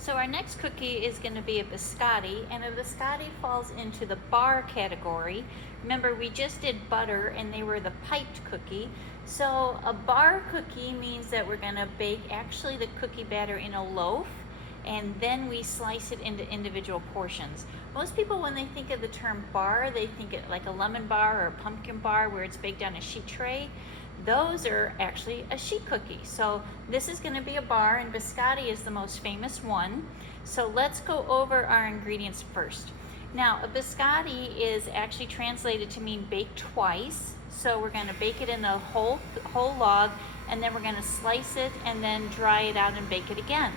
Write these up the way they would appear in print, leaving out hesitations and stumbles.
So our next cookie is going to be a biscotti, and a biscotti falls into the bar category. Remember, we just did butter and they were the piped cookie. So a bar cookie means that we're going to bake actually the cookie batter in a loaf, and then we slice it into individual portions. Most people, when they think of the term bar, they think it like a lemon bar or a pumpkin bar where it's baked on a sheet tray. Those are actually a sheet cookie. So this is going to be a bar, and biscotti is the most famous one. So let's go over our ingredients first. Now, a biscotti is actually translated to mean baked twice. So we're going to bake it in a whole log, and then we're going to slice it and then dry it out and bake it again.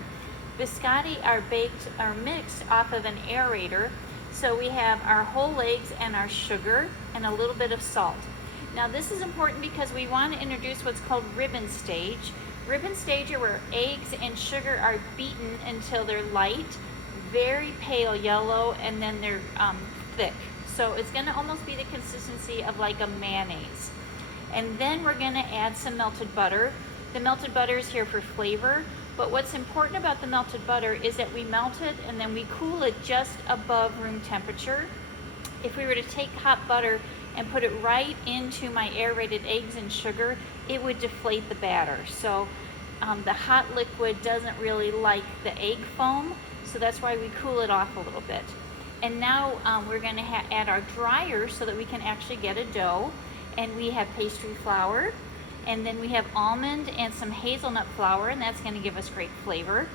Biscotti are mixed off of an aerator. So we have our whole eggs and our sugar and a little bit of salt. Now this is important because we want to introduce what's called ribbon stage. Ribbon stage are where eggs and sugar are beaten until they're light, very pale yellow, and then they're thick. So it's going to almost be the consistency of like a mayonnaise. And then we're going to add some melted butter. The melted butter is here for flavor, but what's important about the melted butter is that we melt it and then we cool it just above room temperature. If we were to take hot butter and put it right into my aerated eggs and sugar, it would deflate the batter. So the hot liquid doesn't really like the egg foam, so that's why we cool it off a little bit. And now we're going to add our dryer so that we can actually get a dough. And we have pastry flour, and then we have almond and some hazelnut flour, and that's going to give us great flavor.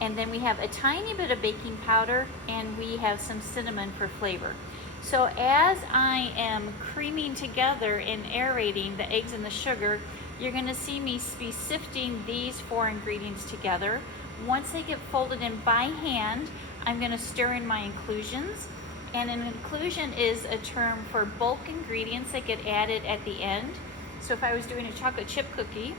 And then we have a tiny bit of baking powder, and we have some cinnamon for flavor. So as I am creaming together and aerating the eggs and the sugar, you're going to see me be sifting these four ingredients together. Once they get folded in by hand, I'm going to stir in my inclusions. And an inclusion is a term for bulk ingredients that get added at the end. So if I was doing a chocolate chip cookie,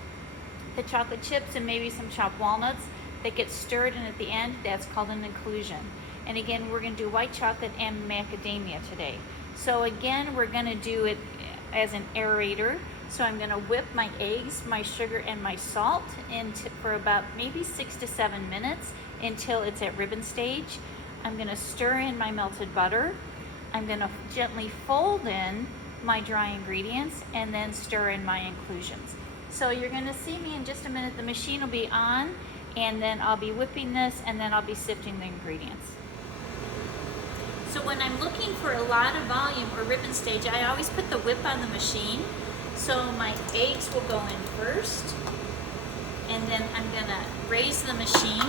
the chocolate chips and maybe some chopped walnuts that get stirred in at the end, that's called an inclusion. And again, we're going to do white chocolate and macadamia today. So again, we're going to do it as an aerator. So I'm going to whip my eggs, my sugar, and my salt for about maybe 6 to 7 minutes until it's at ribbon stage. I'm going to stir in my melted butter. I'm going to gently fold in my dry ingredients and then stir in my inclusions. So you're going to see me in just a minute. The machine will be on, and then I'll be whipping this, and then I'll be sifting the ingredients. So when I'm looking for a lot of volume or ribbon stage, I always put the whip on the machine. So my eggs will go in first, and then I'm gonna raise the machine.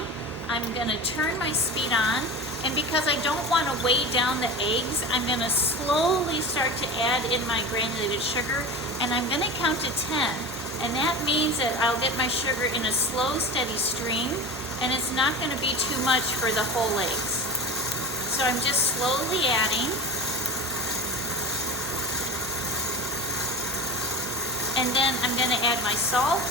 I'm gonna turn my speed on, and because I don't want to weigh down the eggs, I'm gonna slowly start to add in my granulated sugar, and I'm gonna count to 10. And that means that I'll get my sugar in a slow, steady stream, and it's not gonna be too much for the whole eggs. So I'm just slowly adding. And then I'm going to add my salt.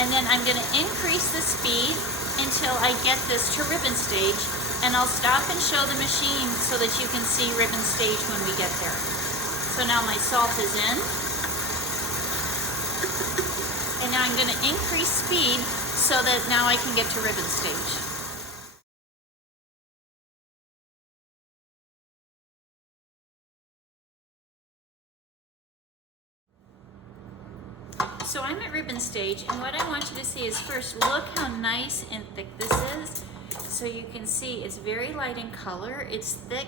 And then I'm going to increase the speed until I get this to ribbon stage. And I'll stop and show the machine so that you can see ribbon stage when we get there. So now my salt is in. And now I'm going to increase speed so that now I can get to ribbon stage. So I'm at ribbon stage, and what I want you to see is first, look how nice and thick this is. So you can see it's very light in color, it's thick,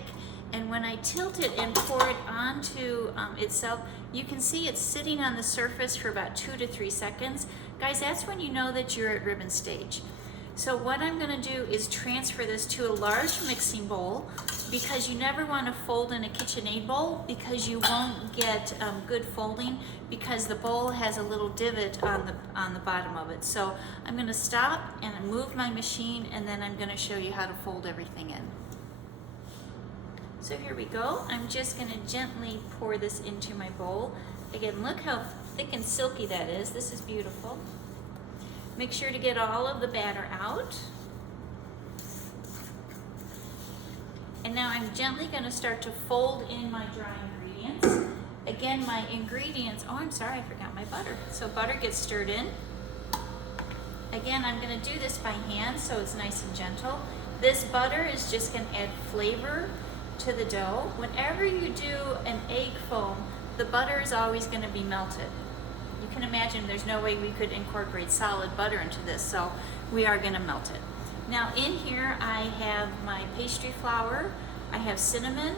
and when I tilt it and pour it onto itself, you can see it's sitting on the surface for about 2 to 3 seconds. Guys, that's when you know that you're at ribbon stage. So what I'm going to do is transfer this to a large mixing bowl, because you never want to fold in a KitchenAid bowl because you won't get good folding, because the bowl has a little divot on the bottom of it. So I'm going to stop and move my machine, and then I'm going to show you how to fold everything in. So here we go. I'm just going to gently pour this into my bowl. Again, look how thick and silky that is. This is beautiful. Make sure to get all of the batter out. And now I'm gently going to start to fold in my dry ingredients. Again, my ingredients, oh, I'm sorry, I forgot my butter. So butter gets stirred in. Again, I'm going to do this by hand. so it's nice and gentle. This butter is just going to add flavor to the dough. Whenever you do an egg foam, the butter is always going to be melted. You can imagine there's no way we could incorporate solid butter into this, so we are going to melt it. Now in here I have my pastry flour, I have cinnamon,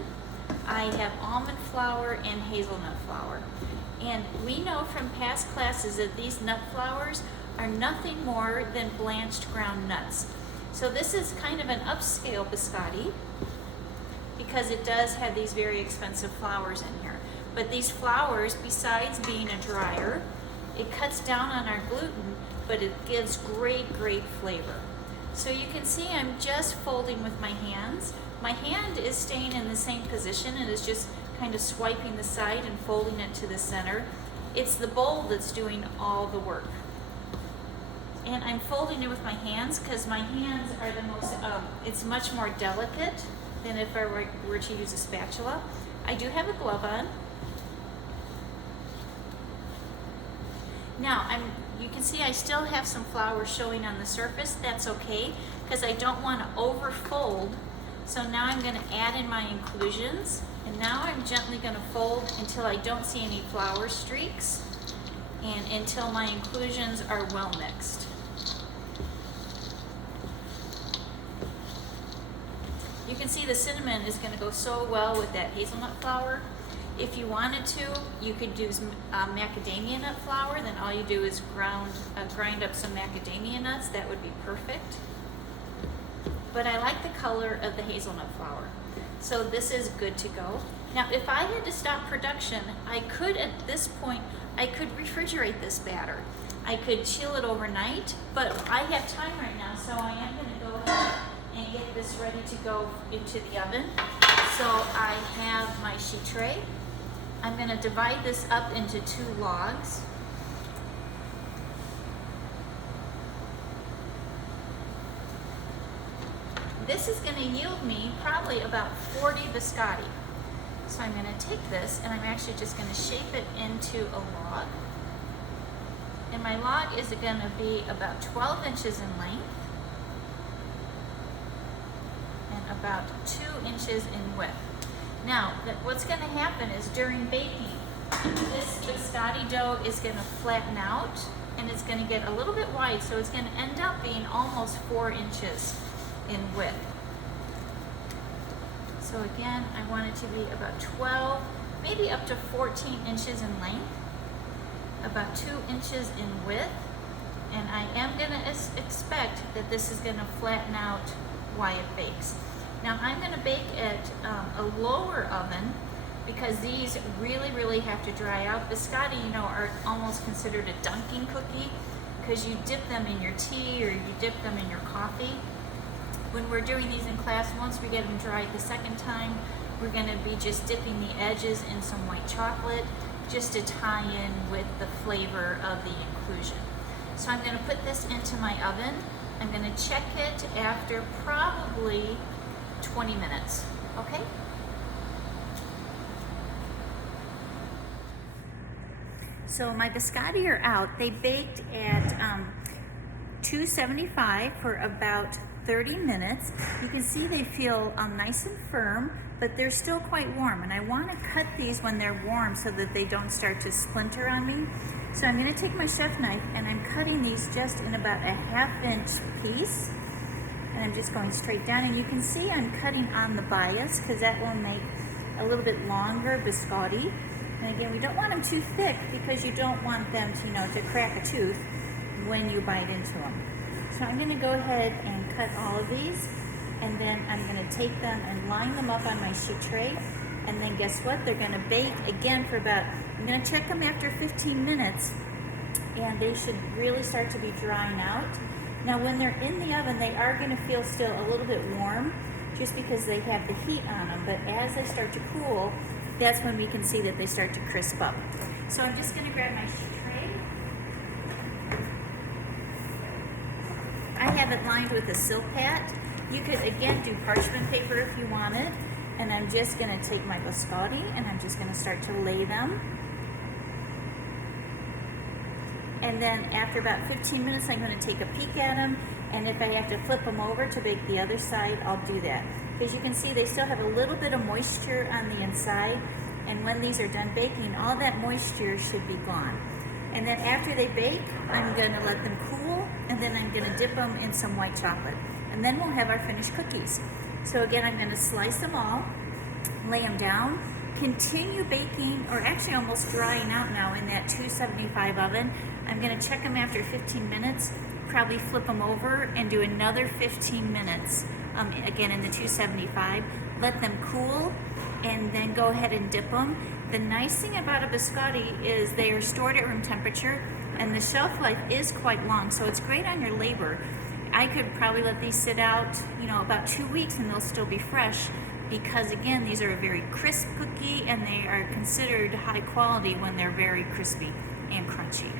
I have almond flour and hazelnut flour. And we know from past classes that these nut flours are nothing more than blanched ground nuts. So this is kind of an upscale biscotti because it does have these very expensive flours in here. But these flours, besides being a dryer, it cuts down on our gluten, but it gives great, great flavor. So you can see I'm just folding with my hands. My hand is staying in the same position and is just kind of swiping the side and folding it to the center. It's the bowl that's doing all the work. And I'm folding it with my hands because my hands are the most, it's much more delicate than if I were to use a spatula. I do have a glove on. Now, you can see I still have some flour showing on the surface. That's okay, because I don't want to overfold. So now I'm going to add in my inclusions, and now I'm gently going to fold until I don't see any flour streaks, and until my inclusions are well mixed. You can see the cinnamon is going to go so well with that hazelnut flour. If you wanted to, you could use macadamia nut flour. Then all you do is grind up some macadamia nuts. That would be perfect. But I like the color of the hazelnut flour. So this is good to go. Now, if I had to stop production, I could, at this point, I could refrigerate this batter. I could chill it overnight, but I have time right now, so I am going to go ahead and get this ready to go into the oven. So I have my sheet tray. I'm going to divide this up into 2 logs. This is going to yield me probably about 40 biscotti. So I'm going to take this and I'm actually just going to shape it into a log. And my log is going to be about 12 inches in length and about 2 inches in width. Now, what's going to happen is during baking, this biscotti dough is going to flatten out and it's going to get a little bit wide, so it's going to end up being almost 4 inches in width. So again, I want it to be about 12, maybe up to 14 inches in length, about 2 inches in width, and I am going to expect that this is going to flatten out while it bakes. Now I'm going to bake at a lower oven because these really, really have to dry out. Biscotti, you know, are almost considered a dunking cookie because you dip them in your tea or you dip them in your coffee. When we're doing these in class, once we get them dried the second time, we're going to be just dipping the edges in some white chocolate just to tie in with the flavor of the inclusion. So I'm going to put this into my oven. I'm going to check it after probably 20 minutes, okay? So my biscotti are out. They baked at 275 for about 30 minutes. You can see they feel nice and firm, but they're still quite warm. And I want to cut these when they're warm so that they don't start to splinter on me. So I'm going to take my chef knife and I'm cutting these just in about a 1/2 inch piece. And I'm just going straight down. And you can see I'm cutting on the bias because that will make a little bit longer biscotti. And again, we don't want them too thick because you don't want them to, to crack a tooth when you bite into them. So I'm going to go ahead and cut all of these, and then I'm going to take them and line them up on my sheet tray. And then guess what? They're going to bake again for about, I'm going to check them after 15 minutes, and they should really start to be drying out. Now when they're in the oven, they are going to feel still a little bit warm just because they have the heat on them. But as they start to cool, that's when we can see that they start to crisp up. So I'm just going to grab my sheet tray. I have it lined with a silk pad. You could, again, do parchment paper if you wanted. And I'm just going to take my biscotti and I'm just going to start to lay them. And then after about 15 minutes, I'm going to take a peek at them And if I have to flip them over to bake the other side, I'll do that. Because you can see they still have a little bit of moisture on the inside, and when these are done baking, all that moisture should be gone. And then after they bake, I'm gonna let them cool, and then I'm gonna dip them in some white chocolate. And then we'll have our finished cookies. So again, I'm gonna slice them all, lay them down, continue baking, or actually almost drying out now in that 275 oven. I'm gonna check them after 15 minutes, probably flip them over and do another 15 minutes, again in the 275. Let them cool, and then go ahead and dip them. The nice thing about a biscotti is they are stored at room temperature, and the shelf life is quite long, so it's great on your labor. I could probably let these sit out, about 2 weeks, and they'll still be fresh, because again, these are a very crisp cookie, and they are considered high quality when they're very crispy and crunchy.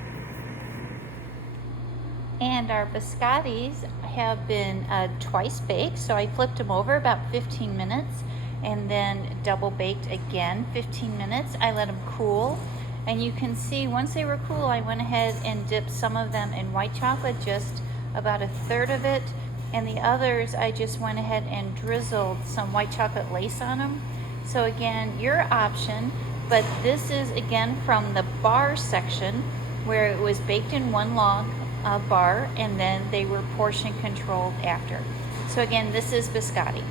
And our biscottis have been twice baked, so I flipped them over about 15 minutes and then double baked again 15 minutes. I let them cool, and you can see once they were cool, I went ahead and dipped some of them in white chocolate, just about a third of it, and the others I just went ahead and drizzled some white chocolate lace on them. So again, your option, but this is again from the bar section where it was baked in one log bar, and then they were portion controlled after. So again, this is biscotti.